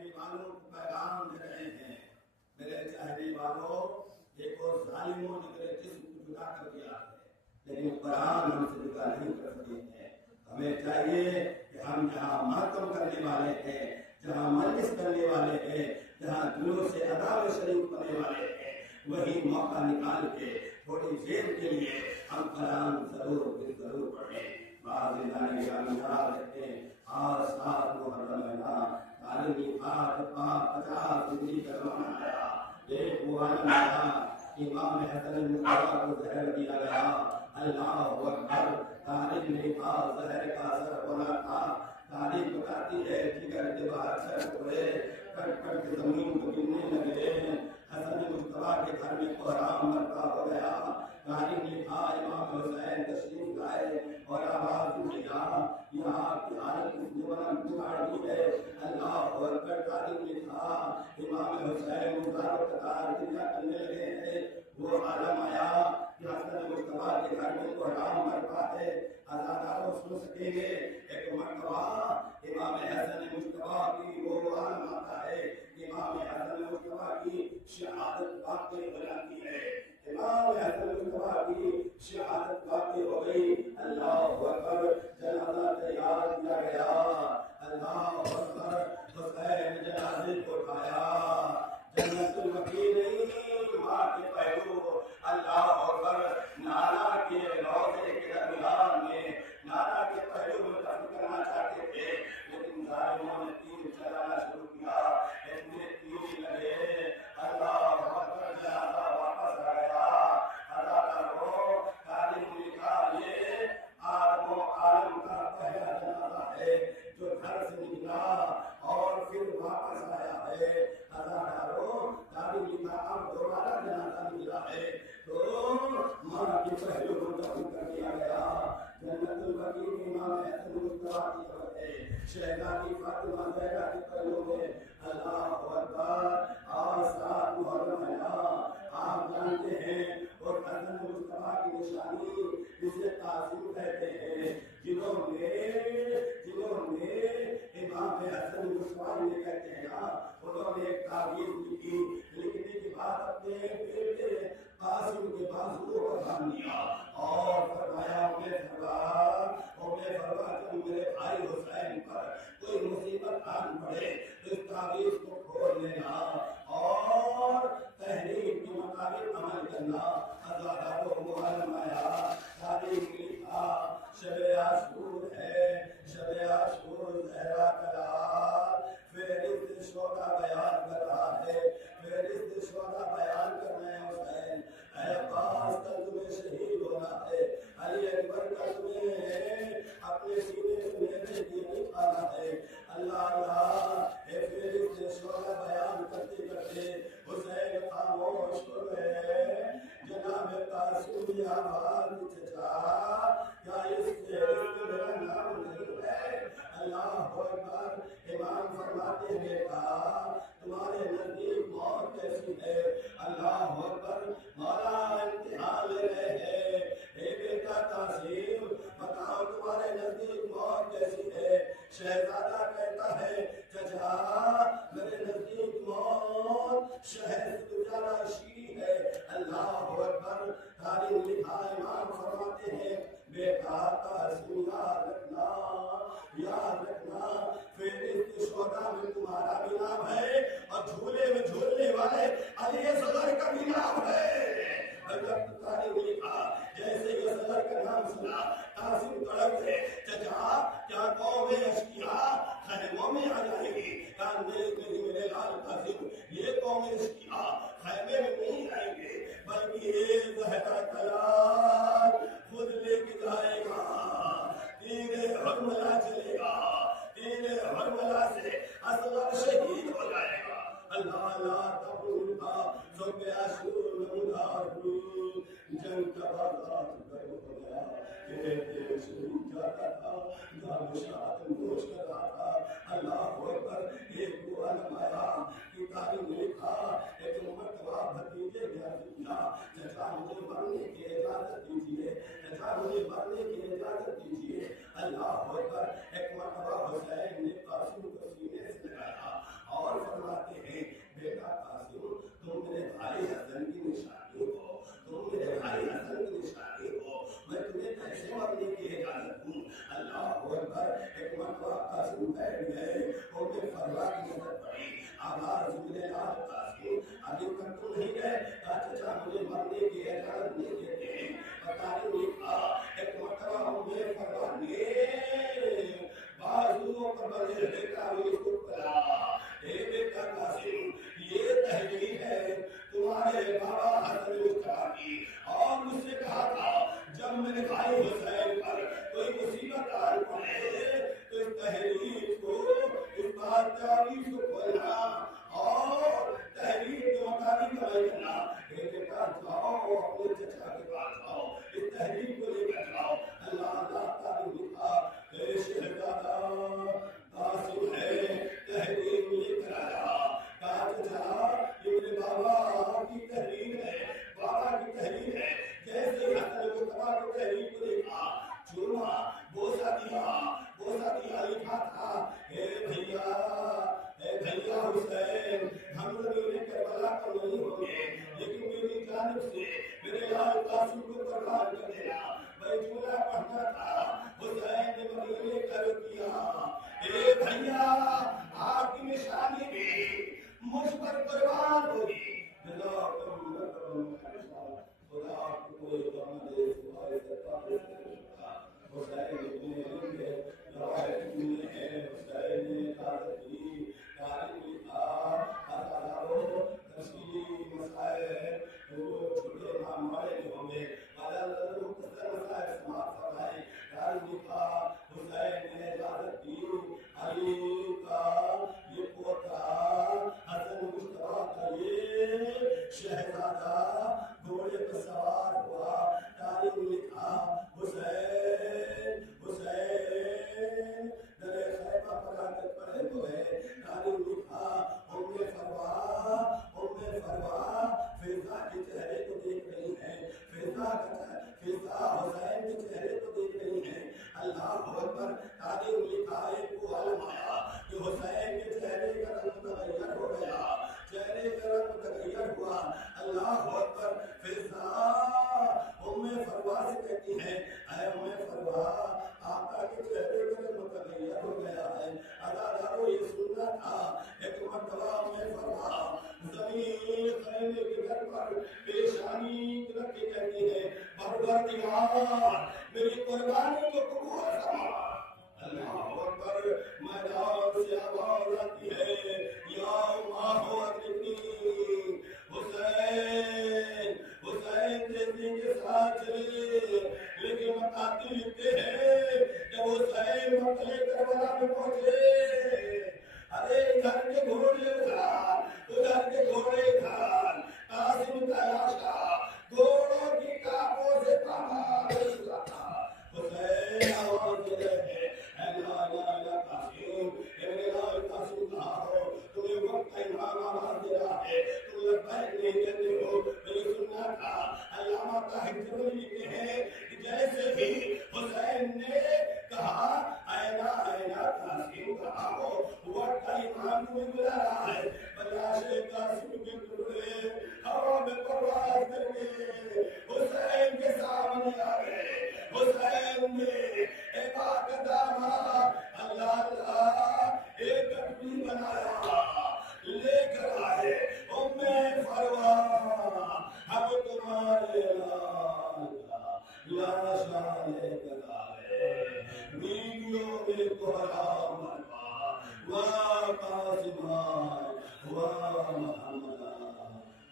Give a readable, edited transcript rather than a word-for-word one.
چاہنے والوں کو پیغام دے رہے ہیں، میرے چاہنے والوں ایک اور ظالموں نے میرے جسم کو جدا کر دیا ہے، لیکن قرآن ہم سے جدا نہیں کر سکتے ہیں۔ ہمیں چاہیے کہ ہم جہاں ماتم کرنے والے ہیں، جہاں مجلس کرنے والے ہیں، جہاں دلوں سے ادا میں شریک ہونے والے ہیں، وہی موقع نکال کے تھوڑی دیر کے لیے ہم قرآن ضرور پڑھیں۔ بعض ادارے یاد رکھتے ہیں اور سات محرم مہینہ تعلیمی پاک 50 زندگی کروانا آیا، ایک معلوم آیا، امام حسن مصطفیٰ کو زہر دیا گیا، اللہ اکبر، تاریخ نے کہا زہر کا اثر ہونا تھا، تاریخ بتاتی ہے جگر کے باہر سر ہوئے، کٹ کٹ کے زمین کو گرنے لگے، حسن مصطفیٰ کے گھر میں کوہرام برپا ہو گیا، تاریخ نے کہا امام حسین تشریف لائے اور آواز دیا، یہاں کی حالت اس نے بنا دی ہے، اللہ اکبر، تاریخ نے کہا امام حسین مزار و قطار دنیا کرنے لگے ہیں، وہ عالم آیا کہ حسن مصطفیٰ کے گھر میں کوہرام برپا ہے، ازاداروں سن سکیں گے، ایک مرتبہ امام حسن مصطفیٰ کی وہ عالم آتا ہے، امام حسن مصطفیٰ کی شہادت واقع ہو جاتی ہے، امام حسن مصطفیٰ کی شہادت واقع ہو گئی، اللہ اکبر، جنازہ تیار کیا گیا، اللہ اکبر، حسین جنازے کو اٹھایا، جنت البقیع نہیں، ماں کے پہلو، اللہ اکبر، نانا کے روضے کے درمیان میں، نانا کے پہلو میں دفن کرنا چاہتے تھے، لیکن ظالموں نے تیر چلانا شروع کیا، اتنے تیر لگے، اللہ اکبر، جنازہ واپس آ گیا، اداکاروں، تاریخ نے لکھا یہ عالم و عالم کا پہلا جنازہ ہے جو گھر سے نکلا اور پھر واپس آیا ہے، اداکاروں، تاریخ لکھا اب دوبارہ جنازہ نکلا ہے تو ماں کی پہلو کو دفن کر دیا گیا، جنت البقیع میں امام حسن مصطفیٰ کی قبر ہے، شہزادی فاطمہ زہرا کے پہلو میں، اللہ اکبر، اور 7 محرم ہے، آپ جانتے ہیں، اور حسن مصطفیٰ کی نشانی جسے قاسم کہتے ہیں، جنہوں نے امام حسن مصطفیٰ یہ کہتے ہیں نا، انہوں نے ایک تعویذ لکھی، لکھنے کے بعد اپنے بیٹے قاسم کے بازو کو باندھ دیا اور فرمایا جب میرے بھائی حسین پر کوئی مصیبت آن پڑے تو اس تعویذ کو کھول لینا اور تحریر کے مطابق عمل کرنا، ازادہ کو معلوم آیا، تاریخ لکھا، شب عاشور ہے، شب عاشور زہرا کلال، فہرست شہداء بیان کر رہا ہے، فہرست شہداء بیان کر رہے ہیں، حسین اے عباس کل تمہیں شہید ہونا ہے، علی اکبر کا تمہیں اپنے سینے سے میرے لیے نکالا ہے، اللہ اللہ، اے فہرست شہداء بیان کرتے کرتے حسین خاموش ہو گئے، جناب قاسم یا آباد چچا کیا اس فہرست میرا نام نہیں ہے، اللہ اکبر، امام فرماتے ہیں بیٹا تمہارے نزدیک موت کیسی ہے، اللہ اکبر، مولا امتحان لے رہے ہیں، اے بیٹا قاسم بتاؤ تمہارے نزدیک موت کیسی ہے، شہزادہ کہتا ہے چچا میرے نزدیک موت شہر سے زیادہ شیریں ہے، اللہ اکبر، تاریخ لکھا امام فرماتے ہیں بیٹا قاسم یاد رکھنا فہرست شہداء میں تمہارا بھی نام ہے اور جھولے میں جھولنے والے علی اصغر کا بھی نام ہے، جب تاریخ لکھا جیسے ہی اصغر کا نام سنا قاسم تڑپ گئے، چچا کیا قوم اشقیاء خیموں میں آ جائے گی، کہا نہیں میرے لال قاسم، یہ قوم اشقیاء خیمے میں نہیں آئیں گے بلکہ یہ زہرا کلال خود لے کے جائے گا، تیرے حرملہ چلے گا، تیرے حرملہ سے اصغر شہید ہو جائے گا، اللہ لا تقولها صبح عاشور نمودار ہوئی، جنگ کا بازار گرم ہو گیا، تیرے شہید جاتا تھا، جان شہادت نوش کر رہا تھا، اللہ اکبر، ایک وہ علم آیا کہ تاریخ لکھا ایک مرتبہ بھتیجے نے عرض کیا چچا مجھے مرنے کی اجازت دیجیے، چچا مجھے مرنے کی اجازت دیجیے، اللہ اکبر، ایک مرتبہ حسین نے قاسم کو سینے سے لگایا اور فروا کی نظر پڑی آواز ملے آج قاسم ابھی تک تو نہیں گئے چچا مجھے مرنے کی اجازت نہیں دیتے بتانے لکھا ایک مرتبہ مجھے فروا نے بازوؤں پر بڑے بیٹا بھی خود پلا اے بیٹا قاسم یہ تحریر ہے تمہارے بابا حضرت مصطفیٰ کی اور مجھ سے کہا تھا جب میرے بھائی حسین پر کوئی مصیبت آ پڑے تو اس تحریر کو اس بات تعریف کو کھولنا اور تحریر کے مطابق عمل کرنا اے بیٹا جاؤ اپنے چچا کے پاس جاؤ اس تحریر کو لے کر جاؤ اللہ تعالیٰ لکھا اے شہزادہ قاسم ہے تحریر لے کر آیا کہا چچا یہ میرے بابا کی تحریر ہے بابا کی تحریر ہے جیسے حضرت مصطفیٰ کی تحریر کو دیکھا چوما بوسا دیا لکھا تھا اے بھیا حسین ہم لوگ کربلا پر نہیں ہوں گے لیکن میری جانب سے میرے لال قاسم کو قربان کر دینا میں جملہ پڑھنا تھا حسین نے مدینے کر کیا اے بھیا آپ کی نشانی بھی مجھ پر قربان ہوگی خدا کو کوئی غم دے سوائے سرکار حسین نے روایت میں ہے حسین نے عادت کی تاریخ لکھا ہزاروں تشکیلی مسائل چھوٹے بڑے ہوں گے مختصر مسائل سماعت فرمائے تاریخ لکھا حسین نے عادت کی علی کا یہ پوتا حسن مصطفیٰ کا یہ شہزادہ گھوڑے پر سوار ہوا تاریخ لکھا حسین درے خیمہ پر آ کر پڑے ہوئے تاریخ لکھا ام فروا فضا کے چہرے کو دیکھ رہی ہے فضا حسین کے چہرے کو دیکھ رہی ہے اللہ اکبر تاریخ لکھا ایک کو علم آیا کہ حسین کے چہرے کا رنگ متغیر ہو گیا چہرے کا رنگ متغیر ہوا اللہ اکبر فضا ام فروا سے کہتی ہے اے ام فروا آقا کے چہرے کا رنگ متغیر ہو گیا ہے ادادارو یہ سننا تھا ایک مرتبہ ام فروا زمین خیمے کے گھر پر پیشانی رکھ کے کہتی ہے پروردگار میری قربانی کو قبول فرما اللہ اکبر میدان سے آواز آتی ہے یا ماہو ادرکنی حسین جیسے کے ساتھ چلے لیکن مقاتی لکھتے ہیں جب حسین مقتل کربلا میں پہنچے ارے ادھر کے گھوڑے ادھر کے گھوڑے قاسم کا لاشا گھوڑوں کی کاپوں سے پامال ہو چکا تھا حسین آواز دے رہے ہیں اے لا قاسم اے لال قاسم کہا ہو تمہیں وقت کا امام آواز دے رہا ہے تم لبیک نہیں کہتے ہو میں سننا تھا علامہ طاہر جبری لکھتے ہیں جیسے ہی حسین نے کہا اینا قاسم کہا ہو وقت کا امام تمہیں بلا رہا ہے بلاش قاسم کے ٹکڑے ہوا میں پرواز کر کے حسین کے سامنے آ گئے حسین نے ایک داما اللہ ایک کٹوری بنایا لے کر آئے ام فروا ہم تمہارے لاشا لے کر آئے بیویوں میں کوہرا مروا وا قاسم وا محمد